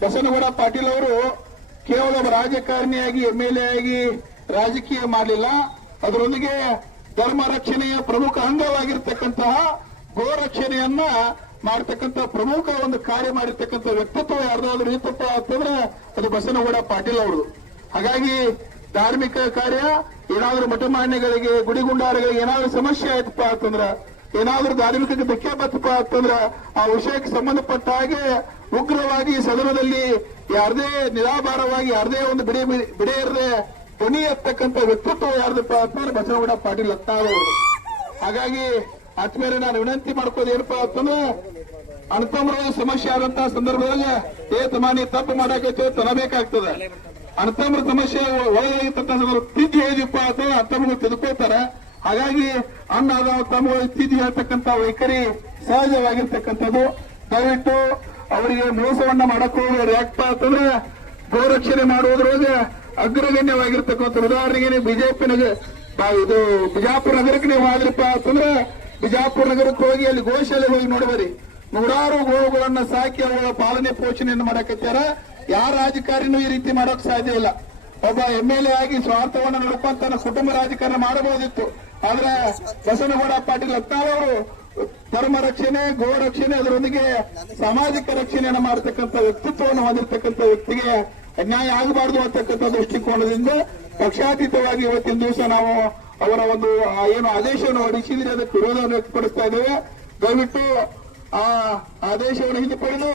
ಬಸನಗೌಡ ಪಾಟೀಲ್ ಅವರು ಕೇವಲ ರಾಜಕಾರಣಿಯಾಗಿ, M L A ಆಗಿ ರಾಜಕೀಯ ಮಾಡಲಿಲ್ಲ. ಅದರೊಂದಿಗೆ ಧರ್ಮ ರಕ್ಷಣೆಯ ಪ್ರಮುಖ ಅಂಗವಾಗಿರ್ತಕ್ಕಂತಹ ಗೋ ರಕ್ಷಣೆಯನ್ನ ಮಾಡ್ತಕ್ಕಂಥ ಪ್ರಮುಖ ಒಂದು ಕಾರ್ಯ ಮಾಡಿರ್ತಕ್ಕಂಥ ವ್ಯಕ್ತಿತ್ವ ಯಾರ್ದಾದ್ರೂ ಇತ್ತಪ್ಪ ಅಂತಂದ್ರೆ ಅದು ಬಸನಗೌಡ ಪಾಟೀಲ್ ಅವರು. ಹಾಗಾಗಿ ಧಾರ್ಮಿಕ ಕಾರ್ಯ, ಏನಾದ್ರೂ ಮಠಮಾನ್ಯಗಳಿಗೆ ಗುಡಿಗುಂಡಾರಗಳಿಗೆ ಏನಾದ್ರೂ ಸಮಸ್ಯೆ ಆಯ್ತಪ್ಪ ಅಂತಂದ್ರ ಏನಾದ್ರೂ ಧಾರ್ಮಿಕ ಧಕ್ಕೆ ಬತ್ತಪ್ಪ ಅಂತಂದ್ರ ಆ ವಿಷಯಕ್ಕೆ ಸಂಬಂಧಪಟ್ಟ ಹಾಗೆ ಉಗ್ರವಾಗಿ ಸದನದಲ್ಲಿ ಯಾರದೇ ನಿರಾಭಾರವಾಗಿ, ಯಾರದೇ ಒಂದು ಬಿಡಿ ಬಿಡೆ ಇರದೆ ಧ್ವನಿ ಎತ್ತಕ್ಕಂಥ ವ್ಯಕ್ತಿತ್ವ ಯಾರದಪ್ಪ ಅಂತಂದ್ರೆ ಬಸವಗೌಡ ಪಾಟೀಲ್ ಅವರು. ಹಾಗಾಗಿ ಆತ್ಮೇಲೆ ನಾನು ವಿನಂತಿ ಮಾಡ್ಕೋದು ಏನಪ್ಪಾ ಅಂತಂದ್ರೆ ಅಣ್ತಮ್ಮರ ಸಮಸ್ಯೆ ಆದಂತಹ ಸಂದರ್ಭದಲ್ಲಿ ಏ ತಮಾನಿ ತಪ್ಪು ಮಾಡಕ್ಕೆ ತರಬೇಕಾಗ್ತದೆ ಅಣತಮ್ರ ಸಮಸ್ಯೆ ಒಳಗಾಗಿರ್ತಕ್ಕಂಥ ಪ್ರೀತಿ ಹೇಳಿದಪ್ಪ ಅಂತಂದ್ರೆ ಅಣತಮ್ರು ತಿದ್ಕೋತಾರೆ ಹಾಗಾಗಿ ಅನ್ನದ ಆದ ತಮ್ಮ ತಿದ್ದಿ ಹೇಳ್ತಕ್ಕಂಥ ವೈಖರಿ ಸಹಜವಾಗಿರ್ತಕ್ಕಂಥದ್ದು. ದಯವಿಟ್ಟು ಅವರಿಗೆ ಮೋಸವನ್ನ ಮಾಡಕ್ ರಿಯಾಕ್ಟ್ ಯಾಕಪ್ಪ ಗೋರಕ್ಷಣೆ ಮಾಡುವುದ್ರೊಳಗೆ ಅಗ್ರಗಣ್ಯವಾಗಿರ್ತಕ್ಕಂಥ ಉದಾಹರಣೆಗೆ ಬಿಜೆಪಿ ನಗ ಬಾ- ಇದು ಬಿಜಾಪುರ ನಗರಕ್ಕೆ ನೀವು ಆದ್ರಪ್ಪ ಅಂತಂದ್ರೆ ಬಿಜಾಪುರ ನಗರಕ್ಕೆ ಹೋಗಿ ಅಲ್ಲಿ ಗೋಶಾಲೆ ಹೋಗಿ ನೋಡಬರಿ ನೂರಾರು ಗೋವುಗಳನ್ನ ಸಾಕಿ ಅವುಗಳ ಪಾಲನೆ ಪೋಷಣೆಯನ್ನು ಮಾಡಕತ್ತಾರ ಯಾರ ರಾಜಕಾರಿನೂ ಈ ರೀತಿ ಮಾಡೋಕ್ ಸಾಧ್ಯ ಇಲ್ಲ. ಒಬ್ಬ ಎಂ ಎಲ್ ಎ ಆಗಿ ಸ್ವಾರ್ಥವನ್ನ ತನ್ನ ಕುಟುಂಬ ರಾಜಕಾರಣ ಮಾಡಬಹುದಿತ್ತು. ಆದ್ರೆ ಬಸವನಗೌಡ ಪಾಟೀಲ್ ಅವರು ಧರ್ಮ ರಕ್ಷಣೆ, ಗೋ ರಕ್ಷಣೆ ಅದರೊಂದಿಗೆ ಸಾಮಾಜಿಕ ರಕ್ಷಣೆಯನ್ನು ಮಾಡತಕ್ಕಂಥ ವ್ಯಕ್ತಿತ್ವವನ್ನು ಹೊಂದಿರತಕ್ಕಂಥ ವ್ಯಕ್ತಿಗೆ ಅನ್ಯಾಯ ಆಗಬಾರದು ಅಂತಕ್ಕಂಥ ದೃಷ್ಟಿಕೋನದಿಂದ ಪಕ್ಷಾತೀತವಾಗಿ ಇವತ್ತಿನ ದಿವಸ ನಾವು ಅವರ ಒಂದು ಏನು ಆದೇಶವನ್ನು ಹೊರಡಿಸಿದ್ರೆ ಅದಕ್ಕೆ ವಿರೋಧವನ್ನು ವ್ಯಕ್ತಪಡಿಸ್ತಾ ಇದ್ದೇವೆ. ದಯವಿಟ್ಟು ಆ ಆದೇಶವನ್ನು ಹಿಂದೆ ಪಡೆದು